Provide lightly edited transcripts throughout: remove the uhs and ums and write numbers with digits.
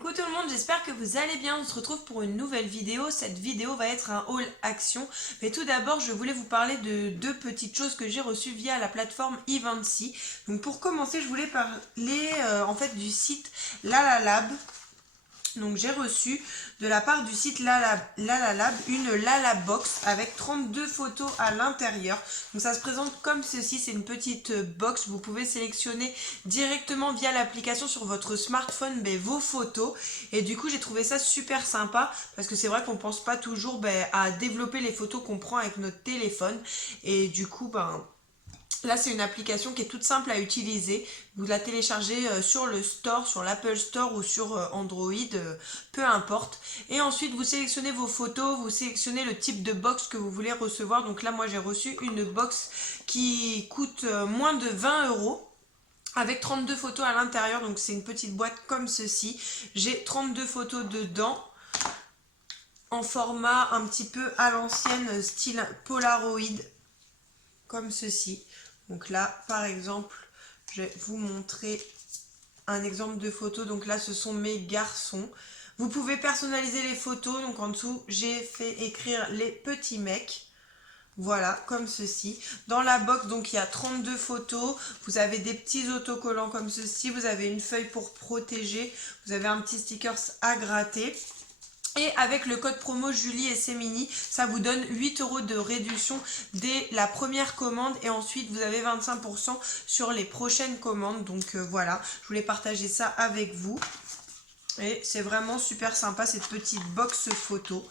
Coucou tout le monde, j'espère que vous allez bien. On se retrouve pour une nouvelle vidéo. Cette vidéo va être un haul action. Mais tout d'abord, je voulais vous parler de deux petites choses que j'ai reçues via la plateforme Eventsy. Donc pour commencer, je voulais parler en fait du site Lalalab. Donc j'ai reçu de la part du site Lalalab une Lalabox avec 32 photos à l'intérieur. Donc ça se présente comme ceci, c'est une petite box. Vous pouvez sélectionner directement via l'application sur votre smartphone vos photos. Et du coup j'ai trouvé ça super sympa parce que c'est vrai qu'on pense pas toujours à développer les photos qu'on prend avec notre téléphone. Et du coup là, c'est une application qui est toute simple à utiliser. Vous la téléchargez sur le store, sur l'Apple Store ou sur Android, peu importe. Et ensuite, vous sélectionnez vos photos, vous sélectionnez le type de box que vous voulez recevoir. Donc là, moi, j'ai reçu une box qui coûte moins de 20 € avec 32 photos à l'intérieur. Donc c'est une petite boîte comme ceci. J'ai 32 photos dedans en format un petit peu à l'ancienne, style Polaroid, comme ceci. Donc là, par exemple, je vais vous montrer un exemple de photo. Donc là, ce sont mes garçons. Vous pouvez personnaliser les photos. Donc en dessous, j'ai fait écrire les petits mecs. Voilà, comme ceci. Dans la box, donc il y a 32 photos. Vous avez des petits autocollants comme ceci. Vous avez une feuille pour protéger. Vous avez un petit sticker à gratter. Et avec le code promo Julie et Semini, ça vous donne 8 € de réduction dès la première commande. Et ensuite, vous avez 25% sur les prochaines commandes. Donc voilà, je voulais partager ça avec vous. Et c'est vraiment super sympa cette petite box photo.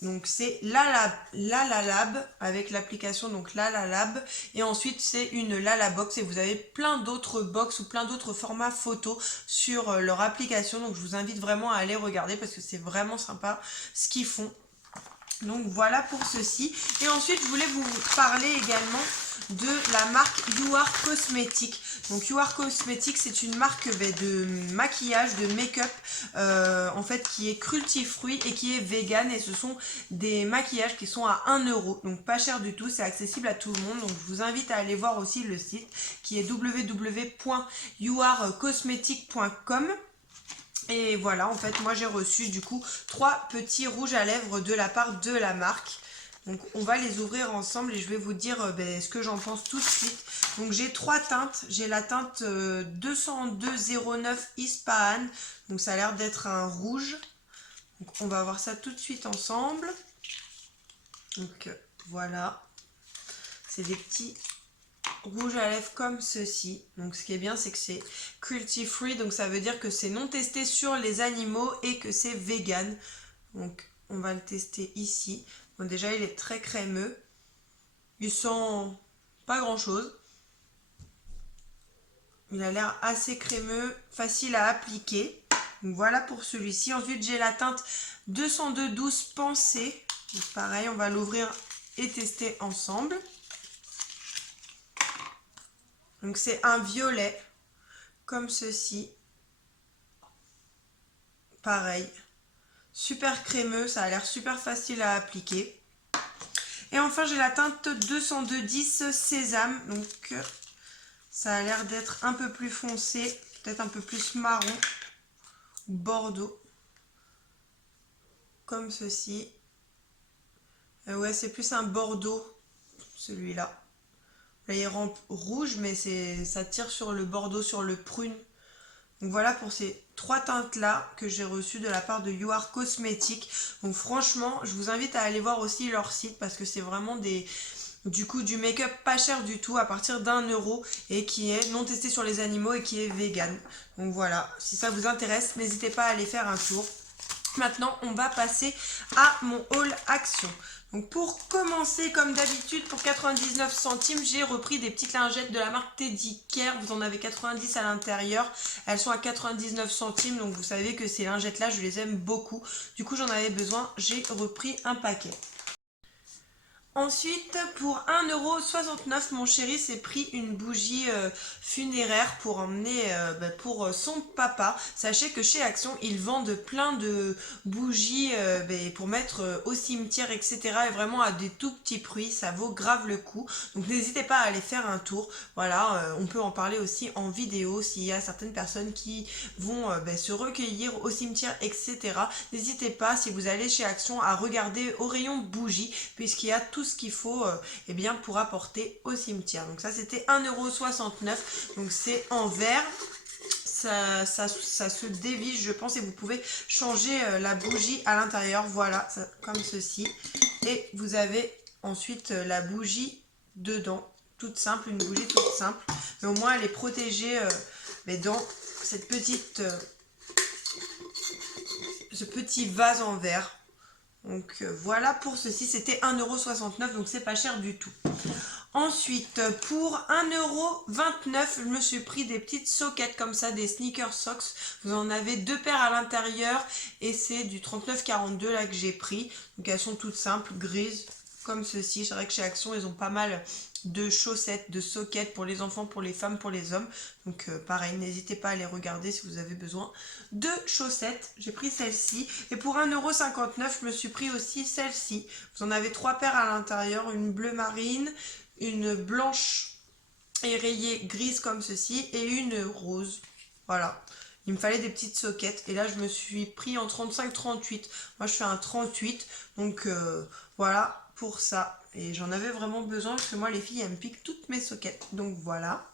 Donc c'est Lalalab avec l'application donc Lalalab, et ensuite c'est une Lalabox, et vous avez plein d'autres box ou plein d'autres formats photos sur leur application. Donc je vous invite vraiment à aller regarder parce que c'est vraiment sympa ce qu'ils font. Donc voilà pour ceci. Et ensuite je voulais vous parler également de la marque You Are Cosmetics. Donc You Are Cosmetics, c'est une marque de maquillage, de make-up en fait qui est cruelty-free et qui est vegan, et ce sont des maquillages qui sont à 1 €, donc pas cher du tout, c'est accessible à tout le monde. Donc je vous invite à aller voir aussi le site qui est www.youarecosmetics.com. Et voilà, en fait, moi j'ai reçu du coup 3 petits rouges à lèvres de la part de la marque. Donc on va les ouvrir ensemble et je vais vous dire ce que j'en pense tout de suite. Donc j'ai 3 teintes. J'ai la teinte 20209 Ispahan. Donc ça a l'air d'être un rouge. Donc on va voir ça tout de suite ensemble. Donc voilà. C'est des petits rouge à lèvres comme ceci. Donc ce qui est bien, c'est que c'est cruelty free, donc ça veut dire que c'est non testé sur les animaux et que c'est vegan. Donc on va le tester ici. Bon, déjà il est très crémeux, il sent pas grand chose, il a l'air assez crémeux, facile à appliquer. Donc voilà pour celui-ci. Ensuite j'ai la teinte 20212 Pensée. Donc pareil, on va l'ouvrir et tester ensemble. Donc c'est un violet comme ceci. Pareil, super crémeux, ça a l'air super facile à appliquer. Et enfin j'ai la teinte 20210 Sésame. Donc ça a l'air d'être un peu plus foncé, peut-être un peu plus marron ou bordeaux, comme ceci. Ouais, c'est plus un bordeaux celui-là. Là il rampe rouge, mais ça tire sur le bordeaux, sur le prune. Donc voilà pour ces 3 teintes là que j'ai reçues de la part de You Are Cosmetics. Donc franchement, je vous invite à aller voir aussi leur site parce que c'est vraiment du make-up pas cher du tout, à partir d'1 € et qui est non testé sur les animaux et qui est vegan. Donc voilà, si ça vous intéresse, n'hésitez pas à aller faire un tour. Maintenant, on va passer à mon haul action. Donc pour commencer, comme d'habitude, pour 99 centimes, j'ai repris des petites lingettes de la marque Teddy Care. Vous en avez 90 à l'intérieur. Elles sont à 99 centimes, donc vous savez que ces lingettes-là, je les aime beaucoup. Du coup, j'en avais besoin, j'ai repris un paquet. Ensuite, pour 1,69 €, mon chéri s'est pris une bougie funéraire pour emmener pour son papa. Sachez que chez Action, ils vendent plein de bougies pour mettre au cimetière, etc. Et vraiment à des tout petits prix, ça vaut grave le coup. Donc n'hésitez pas à aller faire un tour. Voilà, on peut en parler aussi en vidéo s'il y a certaines personnes qui vont se recueillir au cimetière, etc. N'hésitez pas, si vous allez chez Action, à regarder au rayon bougies, puisqu'il y a tout ce qu'il faut eh bien, pour apporter au cimetière. Donc ça c'était 1,69 €, donc c'est en verre. Ça se dévisse je pense, et vous pouvez changer la bougie à l'intérieur, voilà, comme ceci. Et vous avez ensuite la bougie dedans, toute simple, une bougie toute simple, mais au moins elle est protégée dans cette petite, ce petit vase en verre. Donc voilà pour ceci, c'était 1,69 €, donc c'est pas cher du tout. Ensuite, pour 1,29 €, je me suis pris des petites soquettes comme ça, des sneaker socks. Vous en avez 2 paires à l'intérieur et c'est du 39,42 là que j'ai pris. Donc elles sont toutes simples, grises, comme ceci. C'est vrai que chez Action, ils ont pas mal de chaussettes, de soquettes pour les enfants, pour les femmes, pour les hommes. Donc pareil, n'hésitez pas à les regarder si vous avez besoin de chaussettes. J'ai pris celle-ci. Et pour 1,59 €, je me suis pris aussi celle-ci. Vous en avez 3 paires à l'intérieur, une bleu marine, une blanche et rayée grise comme ceci et une rose. Voilà. Il me fallait des petites soquettes et là je me suis pris en 35-38. Moi je fais un 38, donc voilà pour ça. Et j'en avais vraiment besoin parce que moi les filles elles me piquent toutes mes soquettes. Donc voilà.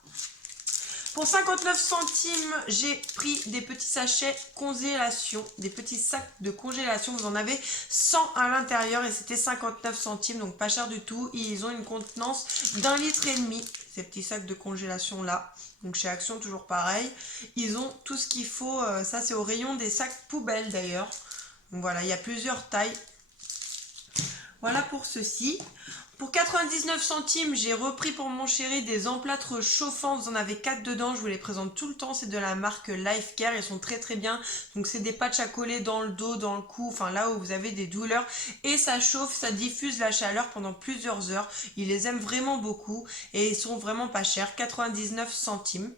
Pour 59 centimes, j'ai pris des petits sachets congélation, des petits sacs de congélation. Vous en avez 100 à l'intérieur et c'était 59 centimes, donc pas cher du tout. Ils ont une contenance d'1,5 litre, ces petits sacs de congélation là. Donc chez Action, toujours pareil. Ils ont tout ce qu'il faut. Ça, c'est au rayon des sacs poubelles d'ailleurs. Donc voilà, il y a plusieurs tailles. Voilà pour ceci. Pour 99 centimes, j'ai repris pour mon chéri des emplâtres chauffants. Vous en avez 4 dedans, je vous les présente tout le temps. C'est de la marque Life Care, ils sont très très bien. Donc c'est des patchs à coller dans le dos, dans le cou, enfin là où vous avez des douleurs. Et ça chauffe, ça diffuse la chaleur pendant plusieurs heures. Ils les aiment vraiment beaucoup et ils sont vraiment pas chers, 99 centimes.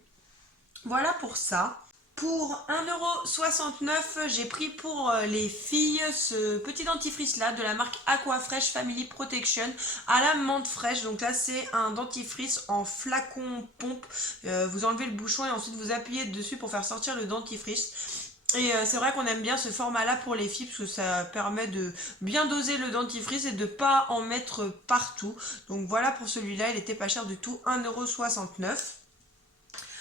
Voilà pour ça. Pour 1,69 €, j'ai pris pour les filles ce petit dentifrice là de la marque Aquafresh Family Protection à la menthe fraîche. Donc là c'est un dentifrice en flacon pompe. Vous enlevez le bouchon et ensuite vous appuyez dessus pour faire sortir le dentifrice. Et c'est vrai qu'on aime bien ce format là pour les filles parce que ça permet de bien doser le dentifrice et de ne pas en mettre partout. Donc voilà pour celui-là, il était pas cher du tout, 1,69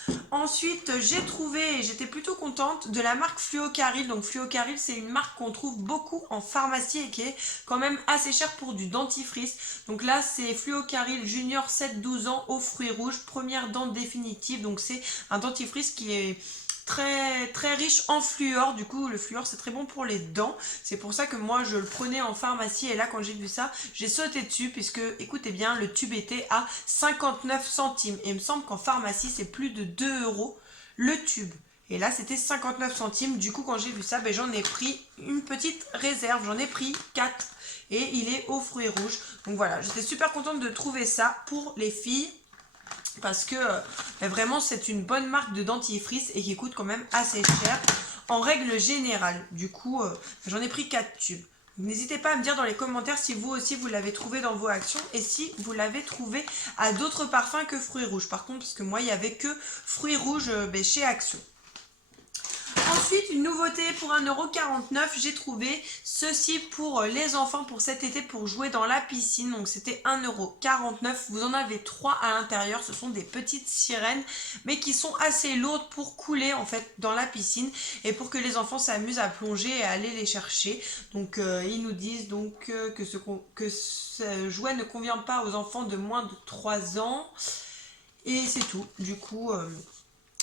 €. Ensuite, j'ai trouvé, et j'étais plutôt contente, de la marque Fluocaril. Donc Fluocaril, c'est une marque qu'on trouve beaucoup en pharmacie et qui est quand même assez chère pour du dentifrice. Donc là, c'est Fluocaril Junior 7-12 ans aux fruits rouges, première dent définitive. Donc c'est un dentifrice qui est très très riche en fluor. Du coup le fluor c'est très bon pour les dents, c'est pour ça que moi je le prenais en pharmacie. Et là quand j'ai vu ça, j'ai sauté dessus puisque, écoutez bien, le tube était à 59 centimes et il me semble qu'en pharmacie c'est plus de 2 € le tube. Et là c'était 59 centimes. Du coup quand j'ai vu ça, j'en ai pris une petite réserve, j'en ai pris 4 et il est aux fruits rouges. Donc voilà, j'étais super contente de trouver ça pour les filles parce que vraiment c'est une bonne marque de dentifrice et qui coûte quand même assez cher en règle générale. Du coup j'en ai pris 4 tubes. N'hésitez pas à me dire dans les commentaires si vous aussi vous l'avez trouvé dans vos actions et si vous l'avez trouvé à d'autres parfums que fruits rouges. Par contre, parce que moi il n'y avait que fruits rouges chez Action. Ensuite, une nouveauté pour 1,49 €, j'ai trouvé ceci pour les enfants pour cet été pour jouer dans la piscine. Donc c'était 1,49 €. Vous en avez 3 à l'intérieur. Ce sont des petites sirènes mais qui sont assez lourdes pour couler en fait dans la piscine et pour que les enfants s'amusent à plonger et à aller les chercher. Donc ils nous disent donc que ce jouet ne convient pas aux enfants de moins de 3 ans. Et c'est tout. Du coup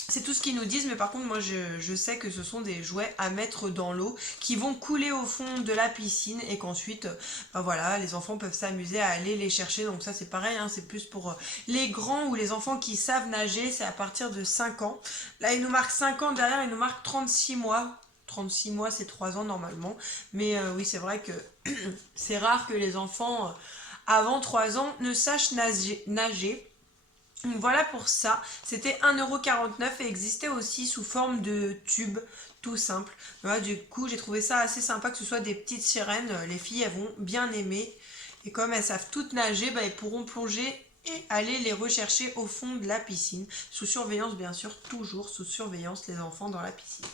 c'est tout ce qu'ils nous disent, mais par contre moi je sais que ce sont des jouets à mettre dans l'eau qui vont couler au fond de la piscine et qu'ensuite voilà, les enfants peuvent s'amuser à aller les chercher. Donc ça c'est pareil, hein, c'est plus pour les grands ou les enfants qui savent nager, c'est à partir de 5 ans. Là il nous marque 5 ans, derrière il nous marque 36 mois. 36 mois c'est 3 ans normalement, mais oui c'est vrai que c'est rare que les enfants avant 3 ans ne sache nager. Donc voilà pour ça, c'était 1,49 € et existait aussi sous forme de tube, tout simple. Voilà, du coup j'ai trouvé ça assez sympa que ce soit des petites sirènes, les filles elles vont bien aimer. Et comme elles savent toutes nager, elles pourront plonger et aller les rechercher au fond de la piscine. Sous surveillance bien sûr, toujours sous surveillance les enfants dans la piscine.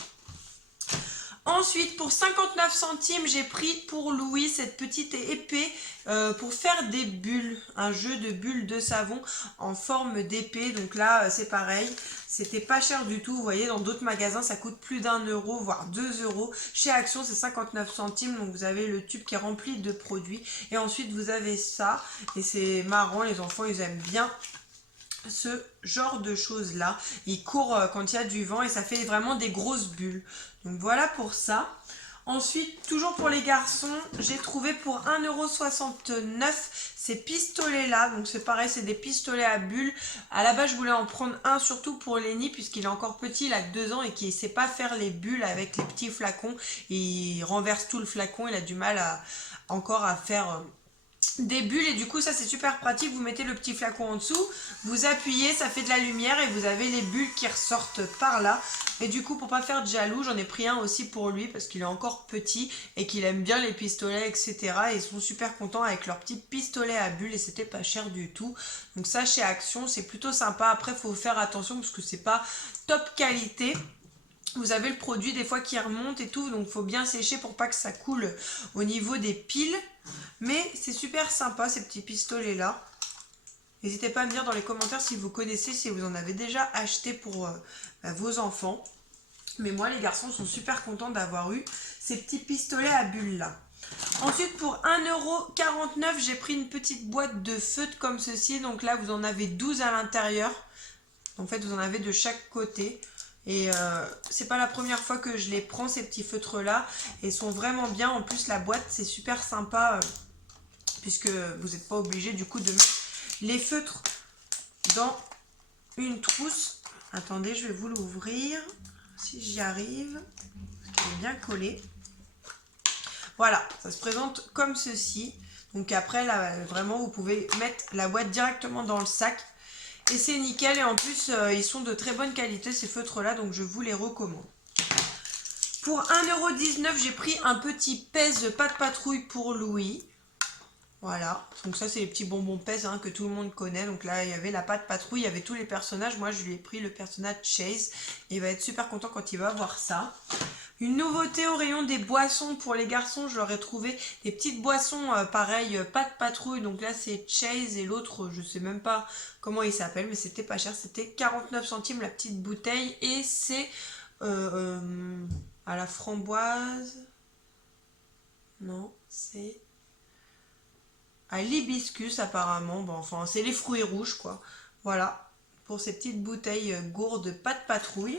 Ensuite, pour 59 centimes, j'ai pris pour Louis cette petite épée pour faire des bulles. Un jeu de bulles de savon en forme d'épée. Donc là, c'est pareil. C'était pas cher du tout. Vous voyez, dans d'autres magasins, ça coûte plus d'1 €, voire 2 €. Chez Action, c'est 59 centimes. Donc vous avez le tube qui est rempli de produits. Et ensuite, vous avez ça. Et c'est marrant, les enfants, ils aiment bien ce genre de choses là. Il court quand il y a du vent et ça fait vraiment des grosses bulles. Donc voilà pour ça. Ensuite, toujours pour les garçons, j'ai trouvé pour 1,69 € ces pistolets là. Donc c'est pareil, c'est des pistolets à bulles. À la base, je voulais en prendre un surtout pour Lenny puisqu'il est encore petit, il a que 2 ans et qu'il ne sait pas faire les bulles avec les petits flacons. Il renverse tout le flacon, il a du mal encore à faire des bulles et du coup ça c'est super pratique. Vous mettez le petit flacon en dessous, vous appuyez, ça fait de la lumière et vous avez les bulles qui ressortent par là. Et du coup, pour pas faire de jaloux, j'en ai pris un aussi pour lui parce qu'il est encore petit et qu'il aime bien les pistolets, etc. Et ils sont super contents avec leur petit pistolet à bulles et c'était pas cher du tout. Donc ça chez Action, c'est plutôt sympa. Après, faut faire attention parce que c'est pas top qualité. Vous avez le produit des fois qui remonte et tout, donc il faut bien sécher pour pas que ça coule au niveau des piles. Mais c'est super sympa ces petits pistolets là. N'hésitez pas à me dire dans les commentaires si vous connaissez, si vous en avez déjà acheté pour vos enfants. Mais moi les garçons sont super contents d'avoir eu ces petits pistolets à bulles là. Ensuite pour 1,49 €, j'ai pris une petite boîte de feutres comme ceci. Donc là vous en avez 12 à l'intérieur. En fait vous en avez de chaque côté. Et c'est pas la première fois que je les prends ces petits feutres là. Et ils sont vraiment bien. En plus la boîte c'est super sympa. Puisque vous n'êtes pas obligé du coup de mettre les feutres dans une trousse. Attendez, je vais vous l'ouvrir si j'y arrive. Parce qu'il est bien collé. Voilà, ça se présente comme ceci. Donc après, là, vraiment, vous pouvez mettre la boîte directement dans le sac. Et c'est nickel. Et en plus, ils sont de très bonne qualité, ces feutres-là. Donc je vous les recommande. Pour 1,19 €, j'ai pris un petit pèse pas de patrouille pour Louis. Voilà, donc ça c'est les petits bonbons pèse que tout le monde connaît. Donc là il y avait la patte patrouille, il y avait tous les personnages. Moi je lui ai pris le personnage Chase. Il va être super content quand il va voir ça. Une nouveauté au rayon des boissons pour les garçons. Je leur ai trouvé des petites boissons pareil, patte patrouille. Donc là c'est Chase et l'autre je sais même pas comment il s'appelle. Mais c'était pas cher, c'était 49 centimes la petite bouteille. Et c'est à la framboise. Non, c'est à l'hibiscus apparemment. Bon, enfin c'est les fruits rouges quoi. Voilà pour ces petites bouteilles gourdes pas de patrouille.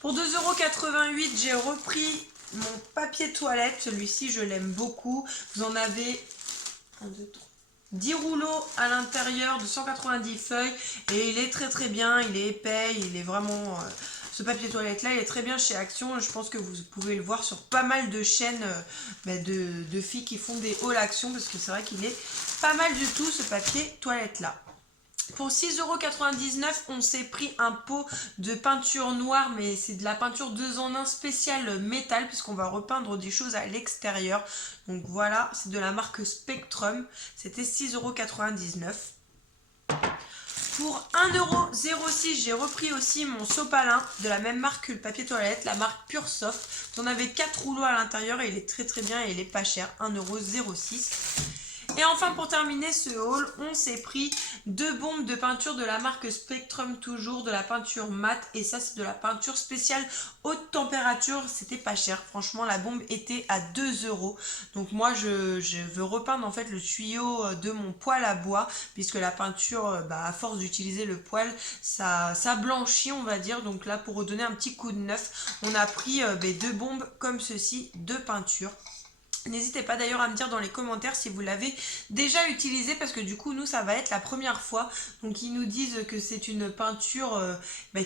Pour 2,88 € j'ai repris mon papier toilette. Celui-ci je l'aime beaucoup. Vous en avez 1, 2, 3, 10 rouleaux à l'intérieur de 190 feuilles et il est très très bien. Il est épais, il est vraiment... Ce papier toilette là il est très bien chez Action. Je pense que vous pouvez le voir sur pas mal de chaînes de filles qui font des hauls Action parce que c'est vrai qu'il est pas mal du tout ce papier toilette là. Pour 6,99 €, on s'est pris un pot de peinture noire, mais c'est de la peinture 2 en 1 spéciale métal, puisqu'on va repeindre des choses à l'extérieur. Donc voilà, c'est de la marque Spectrum, c'était 6,99 €. Pour 1,06 €, j'ai repris aussi mon sopalin de la même marque que le papier toilette, la marque Pure Soft. Vous en avez 4 rouleaux à l'intérieur et il est très très bien et il est pas cher, 1,06 €. Et enfin pour terminer ce haul, on s'est pris 2 bombes de peinture de la marque Spectrum, toujours de la peinture mat. Et ça c'est de la peinture spéciale haute température, c'était pas cher. Franchement la bombe était à 2 €. Donc moi je veux repeindre en fait le tuyau de mon poêle à bois. Puisque la peinture, à force d'utiliser le poêle, ça blanchit on va dire. Donc là pour redonner un petit coup de neuf, on a pris 2 bombes comme ceci de peinture. N'hésitez pas d'ailleurs à me dire dans les commentaires si vous l'avez déjà utilisé, parce que du coup nous ça va être la première fois. Donc ils nous disent que c'est une peinture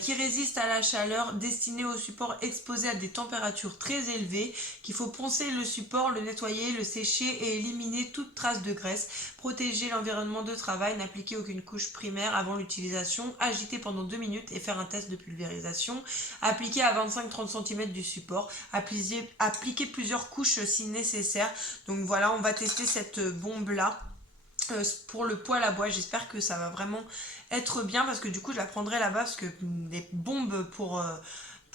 qui résiste à la chaleur, destinée au support exposé à des températures très élevées, qu'il faut poncer le support, le nettoyer, le sécher et éliminer toute trace de graisse, protéger l'environnement de travail, n'appliquer aucune couche primaire avant l'utilisation, agiter pendant 2 minutes et faire un test de pulvérisation, appliquer à 25-30 cm du support, appliquer plusieurs couches si nécessaire. Donc voilà, on va tester cette bombe là pour le poêle à bois. J'espère que ça va vraiment être bien, parce que du coup je la prendrai là-bas, parce que des bombes pour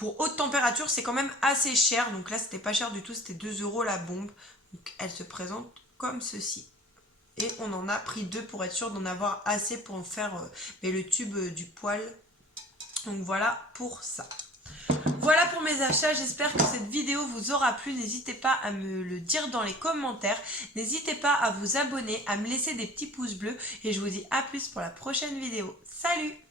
haute température c'est quand même assez cher. Donc là c'était pas cher du tout, c'était 2 € la bombe. Donc elle se présente comme ceci. Et on en a pris 2 pour être sûr d'en avoir assez pour faire le tube du poêle. Donc voilà pour ça. Voilà pour mes achats, j'espère que cette vidéo vous aura plu. N'hésitez pas à me le dire dans les commentaires. N'hésitez pas à vous abonner, à me laisser des petits pouces bleus. Et je vous dis à plus pour la prochaine vidéo. Salut!